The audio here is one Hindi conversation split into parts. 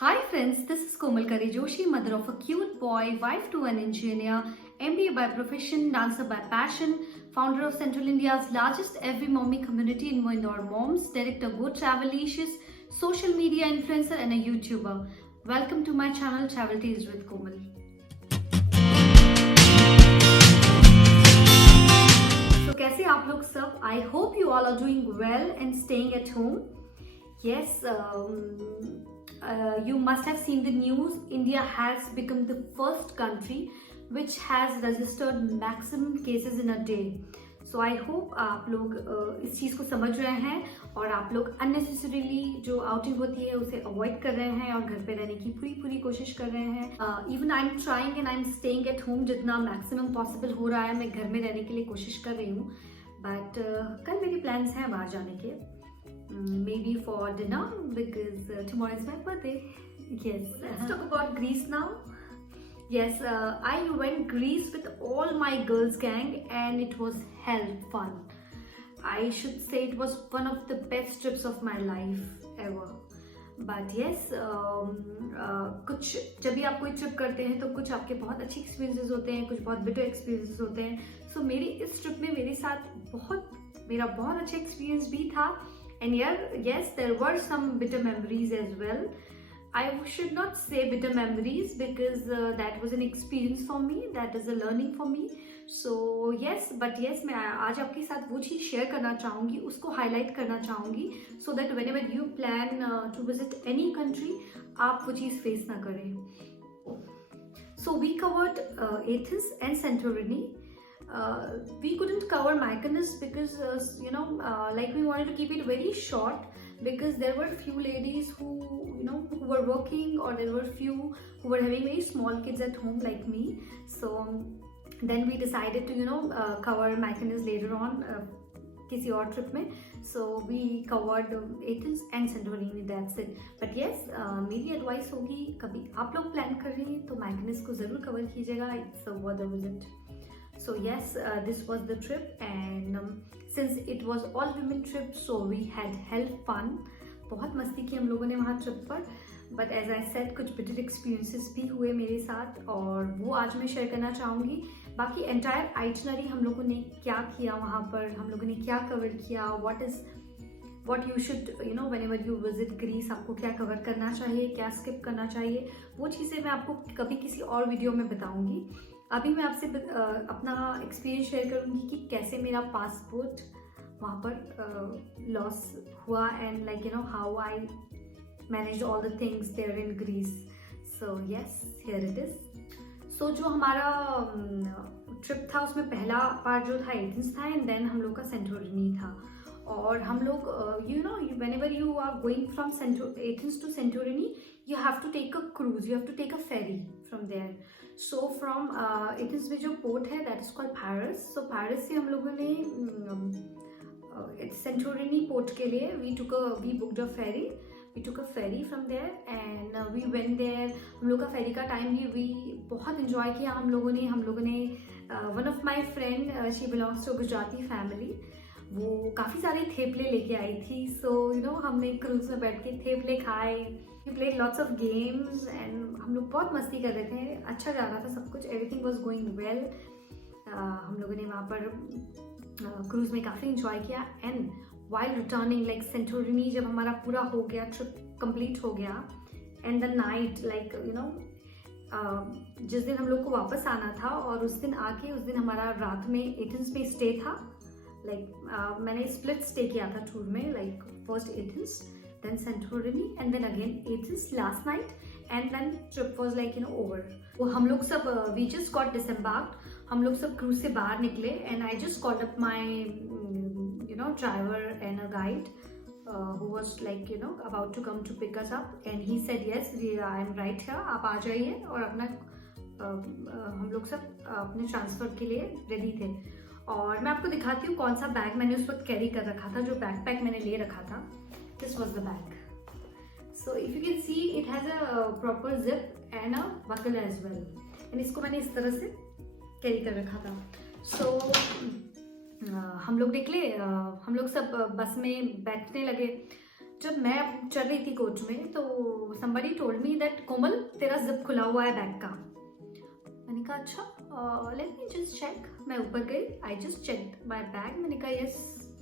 Hi friends, this is Komal Kari Joshi, mother of a cute boy, wife to an engineer, MBA by profession, dancer by passion, founder of Central India's largest every mommy community in Indore Moms, director Go Travelicious, social media influencer and a YouTuber. Welcome to my channel Travel Tales with Komal. So कैसे आप लोग सब? I hope you all are doing well and staying at home. Yes, you must have seen the news. India has become the first country which has registered maximum cases in a day. So I hope आप लोग इस चीज़ को समझ रहे हैं और आप लोग unnecessarily जो आउटिंग होती है उसे अवॉइड कर रहे हैं और घर पे रहने की पूरी कोशिश कर रहे हैं. Even I am trying and I am staying at home. जितना मैक्सिमम पॉसिबल हो रहा है मैं घर में रहने के लिए कोशिश कर रही हूँ. बट कल मेरे प्लान्स हैं बाहर जाने के. Maybe for dinner because tomorrow is my birthday. Yes, let's talk about Greece now. Yes, I went Greece with all my girls gang and it was hell fun. I should say it was one of the best trips of my life ever. But yes, कुछ जब भी आप कोई ट्रिप करते हैं तो कुछ आपके बहुत अच्छे एक्सपीरियंसेस होते हैं, कुछ बहुत बिटर एक्सपीरियंसेस होते हैं. सो मेरी इस ट्रिप में मेरे साथ मेरा बहुत अच्छा एक्सपीरियंस भी था. And yes, there were some bitter memories as well. I should not say bitter memories because that was an experience for me. That is a learning for me. So yes, but yes, मैं आज आपके साथ वो चीज़ शेयर करना चाहूँगी, उसको हाईलाइट करना चाहूँगी, so that whenever you plan to visit any country, आप वो चीज़ फेस ना करें. So we covered Athens and Santorini. We couldn't cover Mykonos because like we wanted to keep it very short because there were few ladies who were working, or there were few who were having very small kids at home like me. So then we decided to cover Mykonos later on किसी और ट्रिप में. So we covered Athens and Santorini, that's it. But yes, मेरी एडवाइस होगी, कभी आप लोग प्लान कर रही हैं तो Mykonos को ज़रूर कवर कीजिएगा. It's worth a visit. So yes, this was the trip and since it was all women trip, so we had hell fun. बहुत मस्ती की हम लोगों ने वहाँ ट्रिप पर. But as I said, कुछ bitter experiences भी हुए मेरे साथ और वो आज मैं शेयर करना चाहूँगी. बाकी एंटायर आइटनरी हम लोगों ने क्या किया वहाँ पर, हम लोगों ने क्या कवर किया, what you should whenever you visit Greece, आपको क्या कवर करना चाहिए, क्या स्किप करना चाहिए, वो चीज़ें मैं आपको कभी किसी और वीडियो में बताऊँगी. अभी मैं आपसे अपना एक्सपीरियंस शेयर करूँगी कि कैसे मेरा पासपोर्ट वहाँ पर लॉस हुआ and like how I manage all the things there in Greece. So yes, here it is. So जो हमारा ट्रिप था उसमें पहला पार्ट जो था एथेंस था एंड देन हम लोग का सेंटोरिनी था. और हम लोग whenever you are going from Athens to Santorini, you have to take a cruise, you have to take a ferry from there. So from Athens में जो पोर्ट है that is called Paris. So Paris से हम लोगों ने Santorini पोर्ट के लिए we booked a ferry. We took a ferry from there and we went there. हम लोग का फेरी का टाइम भी बहुत इंजॉय किया हम लोगों ने. One of my friend, she belongs to a Gujarati family. वो काफ़ी सारे थेपले लेके आई थी. सो हमने क्रूज में बैठ के थेपले खाए. We played lots of games and हम लोग बहुत मस्ती कर रहे थे. अच्छा जा रहा था सब कुछ, एवरीथिंग वाज गोइंग वेल. हम लोगों ने वहाँ पर क्रूज में काफ़ी इंजॉय किया. And while returning like Santorini जब हमारा पूरा हो गया, ट्रिप कंप्लीट हो गया एंड द नाइट लाइक जिस दिन हम लोग को वापस आना था और उस दिन हमारा रात में एथेंस में स्टे था. मैंने स्प्लिट स्टे किया था टूर में, like first Athens, then Santorini and then again Athens last night and then trip was like over. वो हम लोग सब वी जस्ट गॉट डिसएम्बार्क्ड. हम लोग सब क्रूज से बाहर निकले and I just called up my driver and a guide who was like about to come to pick us up and he said yes, I am right here, आप आ जाइए. और अपना हम लोग सब अपने ट्रांसफर के लिए रेडी थे. और मैं आपको दिखाती हूँ कौन सा बैग मैंने उस वक्त कैरी कर रखा था, जो बैकपैक मैंने ले रखा था. This was the bag. So if you can see it has a proper zip and a buckle as well. And इसको मैंने इस तरह से कैरी कर रखा था. सो हम लोग निकले, हम लोग सब बस में बैठने लगे. जब मैं चढ़ रही थी कोच में तो somebody told me that कोमल तेरा जिप खुला हुआ है बैग का। मैंने कहा अच्छा, लेट मी जस्ट चेक। मैं ऊपर गई, I just check my bag. मैंने कहा yes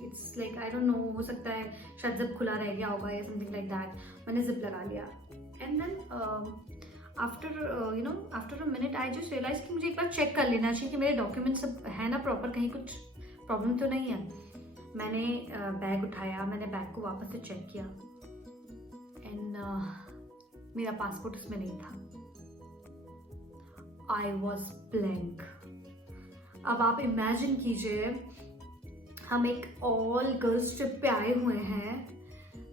it's like I don't know, हो सकता है शायद जिप खुला रह गया होगा या समथिंग लाइक दैट। मैंने जिप लगा लिया and then after a minute I just realise कि मुझे एक बार चेक कर लेना चाहिए कि मेरे डॉक्यूमेंट सब है ना प्रॉपर, कहीं कुछ प्रॉब्लम तो नहीं है। मैंने बैग उठाया, मैंने बैग को वापस से चेक किया एंड मेरा पासपोर्ट उसमें नहीं था। I was blank. अब आप इमेजिन कीजिए, हम एक ऑल गर्ल्स ट्रिप पे आए हुए हैं,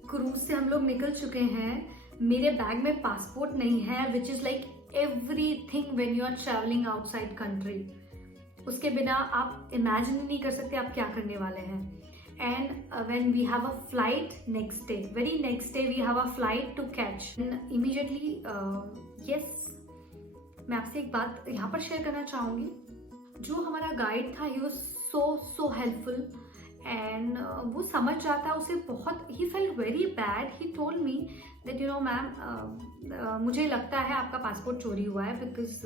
क्रूज से हम लोग निकल चुके हैं, मेरे बैग में पासपोर्ट नहीं है, which is like everything when you are travelling outside country. उसके बिना आप इमेजिन नहीं कर सकते आप क्या करने वाले हैं। And when we have a flight next day, very next day we have a flight to catch immediately. Yes, मैं आपसे एक बात यहाँ पर शेयर करना चाहूँगी। जो हमारा गाइड था, he was so helpful and वो समझ जाता, उसे बहुत, he felt very bad. He told me that you no ma'am, मुझे लगता है आपका पासपोर्ट चोरी हुआ है बिकॉज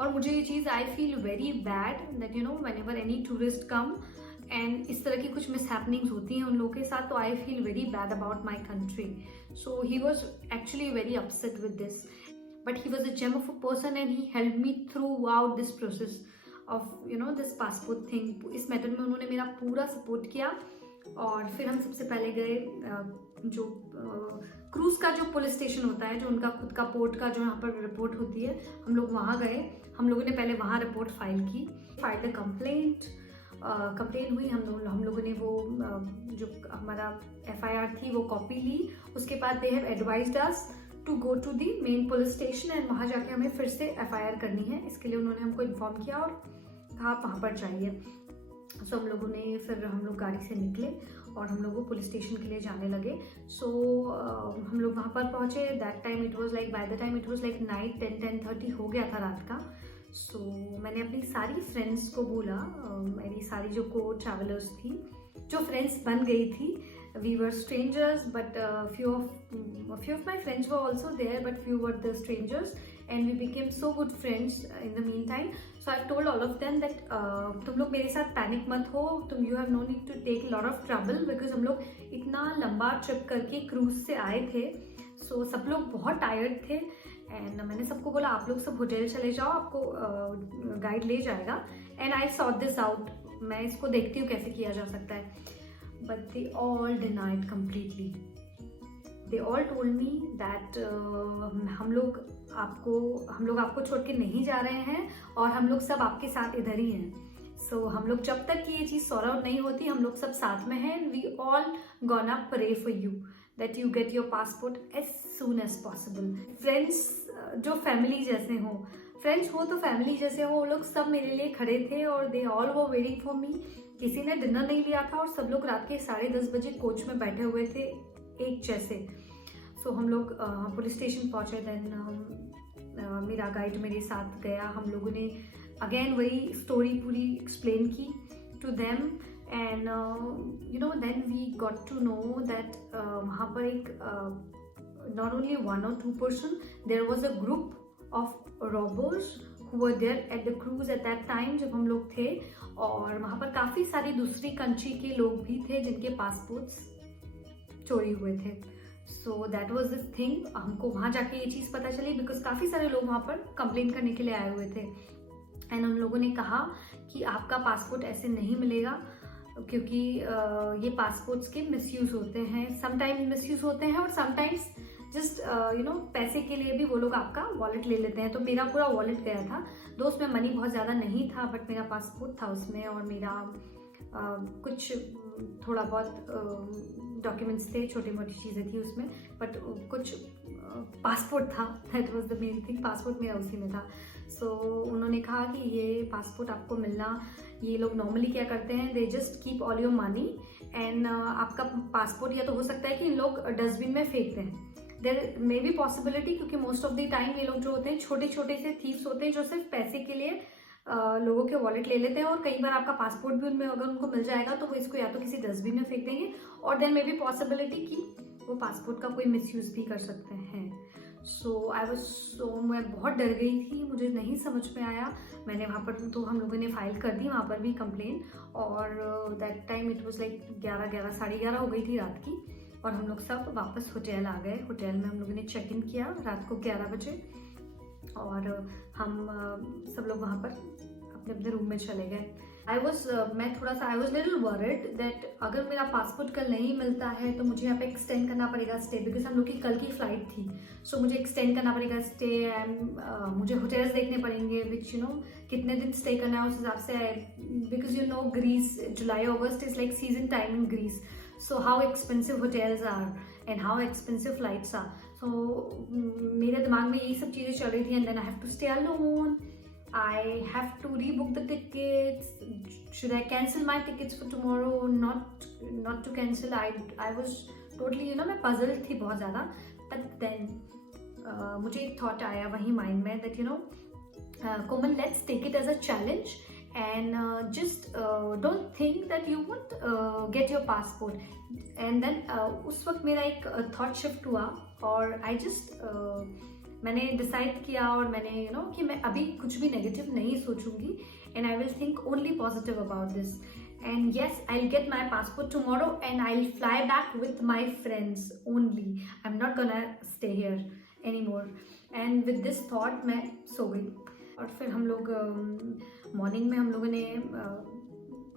और मुझे ये चीज़ I feel very bad that you know whenever any tourist come and इस तरह की कुछ मिसहैपनिंग्स होती हैं उन लोगों के साथ, तो I feel very bad about my country. So he was actually very upset with this, but he was a gem of a person and he help me throughout this process of you know this passport thing. इस मैटर में उन्होंने मेरा पूरा सपोर्ट किया। और फिर हम सबसे पहले गए जो क्रूज का जो पुलिस स्टेशन होता है, जो उनका खुद का पोर्ट का जो यहाँ पर रिपोर्ट होती है, हम लोग वहाँ गए। हम लोगों ने पहले वहाँ रिपोर्ट फाइल की, फाइल द कंप्लेंट। कंप्लेन हुई, हम लोगों ने वो जो हमारा FIR थी वो कॉपी ली। उसके बाद they have advised us to go to the main police station and वहाँ जाके हमें फिर से FIR करनी है। इसके लिए उन्होंने हमको इन्फॉर्म किया और कहा आप वहाँ पर जाइए। सो हम लोगों ने फिर हम लोग गाड़ी से निकले और हम लोग वो पुलिस स्टेशन के लिए जाने लगे। सो हम लोग वहाँ पर पहुँचे। That time it was like, by the time it was like night 10-10:30 हो गया था रात का। सो मैंने अपनी सारी फ्रेंड्स को बोला, मेरी सारी जो को ट्रैवलर्स थी, जो फ्रेंड्स बन गई थी। We were strangers, but few of my friends were also there, but few were the strangers, and we became so good friends in the meantime. So I've told all of them that तुम लोग मेरे साथ पैनिक मत हो, you have no need to take a lot of trouble because हम लोग इतना लंबा ट्रिप करके क्रूज से आए थे। So सब लोग बहुत टायर्ड थे एंड मैंने सबको बोला आप लोग सब होटल चले जाओ, आपको गाइड ले जाएगा and I sort this out, मैं इसको देखती हूँ कैसे किया जा सकता है। But they all denied completely. They all told me that हम लोग आपको छोड़ के नहीं जा रहे हैं और हम लोग सब आपके साथ इधर ही हैं। So हम लोग जब तक कि ये चीज़ सॉर्ट आउट नहीं होती, हम लोग सब साथ में हैं। We all gonna pray for you that you get your passport as soon as possible. Friends जो फैमिली जैसे हो, फ्रेंड्स हो तो फैमिली जैसे हो, वो लोग सब मेरे लिए खड़े थे और they all were waiting for me. किसी ने डिनर नहीं लिया था और सब लोग रात के 10:30 बजे कोच में बैठे हुए थे एक जैसे। सो हम लोग पुलिस स्टेशन पहुंचे। देन मेरा गाइड मेरे साथ गया। हम लोगों ने अगेन वही स्टोरी पूरी एक्सप्लेन की to them and you know then we got to know that वहाँ पर एक not only 1 or 2 person, there was a group of robbers who were there at the cruise at that time जब हम लोग थे। और वहाँ पर काफ़ी सारी दूसरी कंट्री के लोग भी थे जिनके पासपोर्ट्स चोरी हुए थे। So that was this thing. हमको वहाँ जाके ये चीज़ पता चली बिकॉज काफ़ी सारे लोग वहाँ पर कंप्लेन करने के लिए आए हुए थे एंड उन लोगों ने कहा कि आपका पासपोर्ट ऐसे नहीं मिलेगा क्योंकि ये पासपोर्ट्स के मिसयूज़ होते हैं। समटाइम्स मिसयूज़ होते हैं और समटाइम्स जस्ट यू नो पैसे के लिए भी वो लोग आपका वॉलेट ले लेते हैं। तो मेरा पूरा वॉलेट गया था, दो उसमें मनी बहुत ज़्यादा नहीं था बट मेरा पासपोर्ट था उसमें और मेरा कुछ थोड़ा बहुत डॉक्यूमेंट्स थे, छोटी मोटी चीज़ें थी उसमें, बट कुछ पासपोर्ट था। That was the main thing, passport मेरा उसी में था। सो उन्होंने कहा कि ये पासपोर्ट आपको मिलना, ये लोग नॉर्मली क्या करते हैं, they just keep all your money and आपका पासपोर्ट या तो हो सकता है कि इन लोग डस्टबिन में फेंकते हैं। देयर मे बी पॉसिबिलिटी, क्योंकि मोस्ट ऑफ द टाइम ये लोग जो होते हैं छोटे छोटे से थीव्स होते हैं जो सिर्फ पैसे के लिए लोगों के वॉलेट ले लेते हैं और कई बार आपका पासपोर्ट भी उनमें अगर उनको मिल जाएगा तो वो इसको या तो किसी डस्टबिन में फेंक देंगे और देन मे बी पॉसिबिलिटी कि वो पासपोर्ट का कोई मिसयूज भी कर सकते हैं। मैं बहुत डर गई थी, मुझे नहीं समझ में आया। मैंने वहाँ पर तो हम लोगों ने फाइल कर दी वहाँ पर भी कंप्लेन, और that time it was like 11 साढ़े 11 हो गई थी रात की, और हम लोग सब वापस होटल आ गए। होटल में हम लोगों ने चेक इन किया रात को 11 बजे, और हम सब लोग वहाँ पर अपने अपने रूम में चले गए। I was little worried that अगर मेरा पासपोर्ट कल नहीं मिलता है तो मुझे यहाँ पे एक्सटेंड करना पड़ेगा स्टे, बिकॉज हम लोग की कल की फ्लाइट थी। सो मुझे एक्सटेंड करना पड़ेगा स्टे, एंड मुझे होटल्स देखने पड़ेंगे विच कितने दिन स्टे करना है उस हिसाब से, because Greece, July August is like season time in Greece, so how expensive hotels are and how expensive flights are. So मेरे दिमाग में यही सब चीज़ें चल रही थी, and then I have to stay alone, I have to rebook the tickets, should I cancel my tickets for tomorrow, not to cancel. I was totally मैं puzzled थी बहुत ज़्यादा। but then मुझे एक thought आया वही mind में that Komal, let's take it as a challenge and just don't think that you won't get your passport. And then उस वक्त मेरा एक thought shift हुआ, और I just मैंने डिसाइड किया, और मैंने कि मैं अभी कुछ भी नेगेटिव नहीं सोचूंगी, and I will think only positive about this. And yes, I'll get my passport tomorrow and I'll fly back with my friends only. I'm not gonna stay here anymore. And with this thought मैं सो गई। और फिर हम लोग मॉर्निंग में हम लोगों ने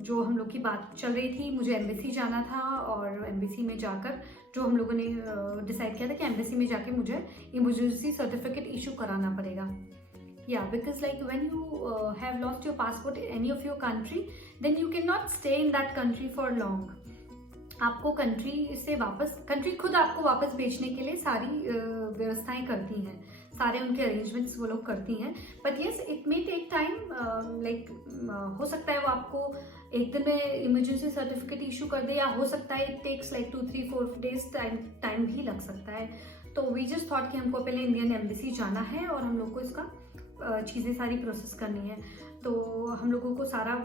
जो हम लोग की बात चल रही थी, मुझे एम्बेसी जाना था, और एम्बेसी में जाकर जो हम लोगों ने डिसाइड किया था कि एम्बेसी में जाके मुझे इमरजेंसी सर्टिफिकेट इशू कराना पड़ेगा। या because like when you have lost your passport in any of your country, then you can not stay in that country for long. आपको कंट्री खुद आपको वापस भेजने के लिए सारी व्यवस्थाएं करती हैं, सारे उनके अरेंजमेंट्स वो लोग करती हैं। But yes, it may take time, like हो सकता है वो आपको एक दिन में इमरजेंसी सर्टिफिकेट इशू कर दे, या हो सकता है it takes like 2-3-4 days time भी लग सकता है। तो वी जस्ट थॉट कि हमको पहले इंडियन एम्बेसी जाना है, और हम लोग को इसका चीज़ें सारी प्रोसेस करनी है। तो हम लोगों को सारा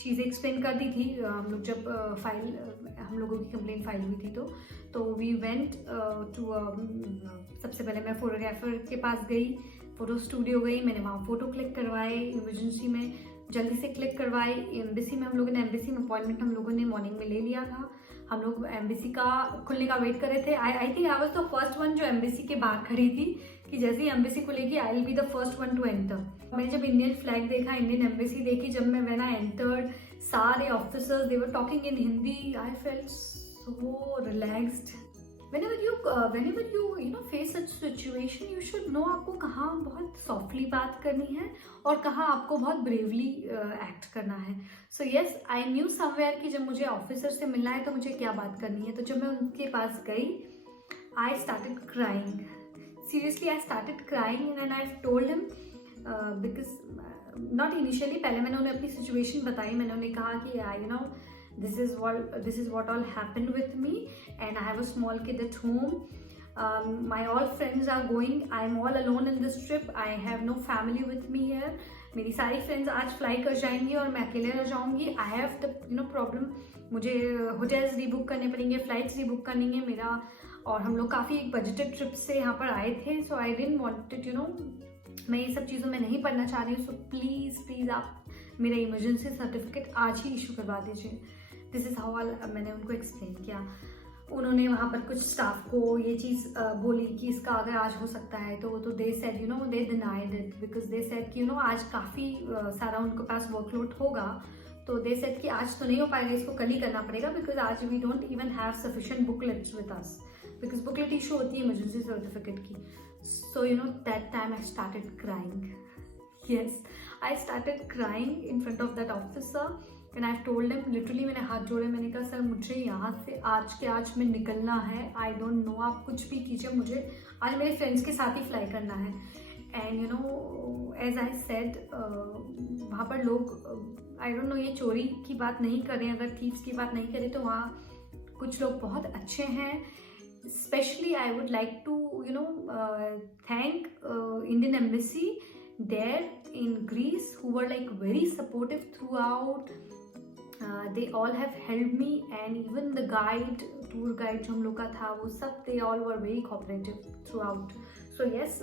चीज़ें एक्सप्लेन कर दी थी। हम लोग जब हम लोगों की कंप्लेन फाइल हुई थी तो वी वेंट टू सबसे पहले मैं फोटोग्राफर के पास गई, फ़ोटो स्टूडियो गई, मैंने वहाँ फ़ोटो क्लिक करवाए, इमरजेंसी में जल्दी से क्लिक करवाए। एम्बेसी में एम्बेसी में अपॉइंटमेंट हम लोगों ने मॉर्निंग में ले लिया था। हम लोग एम्बेसी का खुलने का वेट कर रहे थे। I think I was the first one जो एम्बेसी के बाहर खड़ी थी, कि जैसे ही एम्बेसी खुलेगी I will be the first one two enter. मैंने जब इंडियन फ्लैग देखा, इंडियन एम्बेसी देखी, जब मैं व्हेन आई एंटर्ड, सारे officers they were talking in Hindi. I felt so relaxed. whenever you face such situation, you should know आपको कहाँ बहुत सॉफ्टली बात करनी है और कहाँ आपको बहुत ब्रेवली एक्ट करना है। So yes, I knew somewhere कि जब मुझे ऑफिसर से मिलना है तो मुझे क्या बात करनी है। तो जब मैं उनके पास गई, आई started crying, seriously I started crying, and I told him, because not initially, पहले मैंने उन्हें अपनी सिचुएशन बताई। मैंने उन्हें कहा कि this is what all happened with me, and I have a small kid at home. My all friends are going. I'm all alone in this trip. I have no family with me here. मेरी सारी फ्रेंड्स आज फ्लाई कर जाएंगी और मैं अकेले रह जाऊंगी। आई हैव द प्रॉब्लम, मुझे होटल्स रीबुक करने पड़ेंगे, फ्लाइट्स रीबुक करनी है मेरा, और हम लोग काफ़ी एक बजटेड ट्रिप से यहाँ पर आए थे। सो आई डिडंट वांटेड मैं ये सब चीज़ों में नहीं पढ़ना चाह रही हूँ। सो प्लीज़ आप मेरा इमरजेंसी सर्टिफिकेट आज ही इशू करवा दीजिए। दिस इज़ हाउ मैंने उनको एक्सप्लेन किया। उन्होंने वहाँ पर कुछ स्टाफ को ये चीज़ बोली कि इसका अगर आज हो सकता है तो they said they denied it, because they said कि आज काफ़ी सारा उनके पास वर्कलोड होगा। तो दे सेड कि आज तो नहीं हो पाएगा, इसको कल ही करना पड़ेगा, बिकॉज आज we don't even have sufficient booklets with us, because booklet issue होती है इमरजेंसी सर्टिफिकेट की। So that time I started crying. Yes, I started crying in front of that officer, and I've told him, literally मैंने हाथ जोड़े, मैंने कहा सर मुझे यहाँ से आज के आज में निकलना है। I don't know, आप कुछ भी कीजिए, मुझे आज मेरे फ्रेंड्स के साथ ही फ्लाई करना है। And as I said, वहाँ पर लोग I don't know, ये चोरी की बात नहीं करें, अगर थीव्स की बात नहीं करें, तो वहाँ कुछ लोग बहुत अच्छे हैं। Especially I would like to thank Indian Embassy there in Greece, who were like very supportive throughout. They all have helped me, and even the tour guide जो हम लोग का था, वो सब they all were very cooperative throughout. So yes,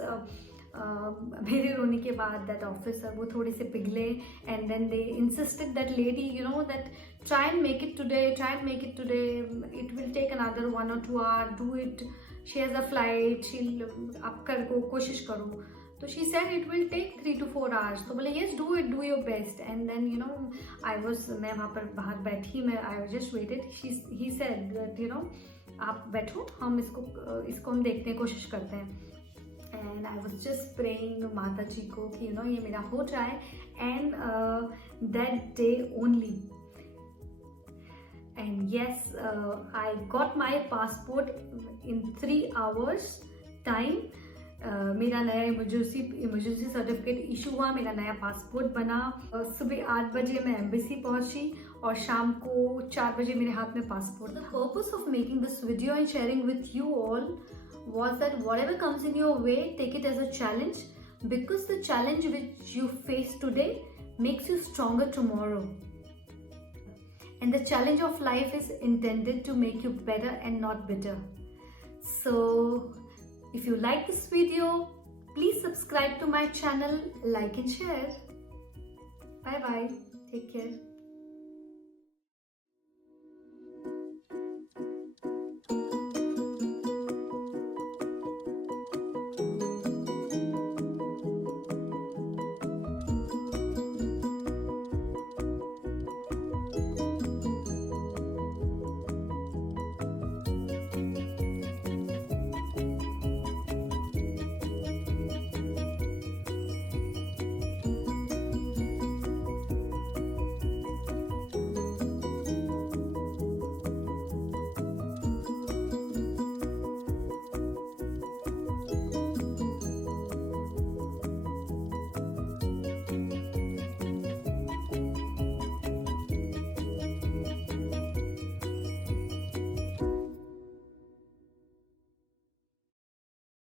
मेरे रोने के बाद दैट ऑफिसर वो थोड़े से पिघले, and then they insisted that lady, you know, that try and make it today, it will take another 1 or 2 hours, do it, she has a flight, she'll, आप कर को कोशिश करो. तो she said it will take 3 to 4 hours. तो बोले yes, do it, do your best. And then you know मैं वहाँ पर बाहर बैठी, I just waited. He said that you know आप बैठो, हम इसको हम देखते हैं, कोशिश करते हैं. And I was just praying माता जी को कि you know ये मेरा हो जाए. And that day only, and yes, I got my passport in 3 hours time. मेरा नया इमरजेंसी सर्टिफिकेट इशू हुआ, मेरा नया पासपोर्ट बना. सुबह 8 बजे मैं एम्बेसी पहुंची और शाम को 4 बजे मेरे हाथ में passport. The purpose of making this video and sharing with you all was that whatever comes in your way, take it as a challenge, because the challenge which you face today makes you stronger tomorrow. And the challenge of life is intended to make you better and not bitter. So, if you like this video, please subscribe to my channel, like and share. Bye bye. Take care.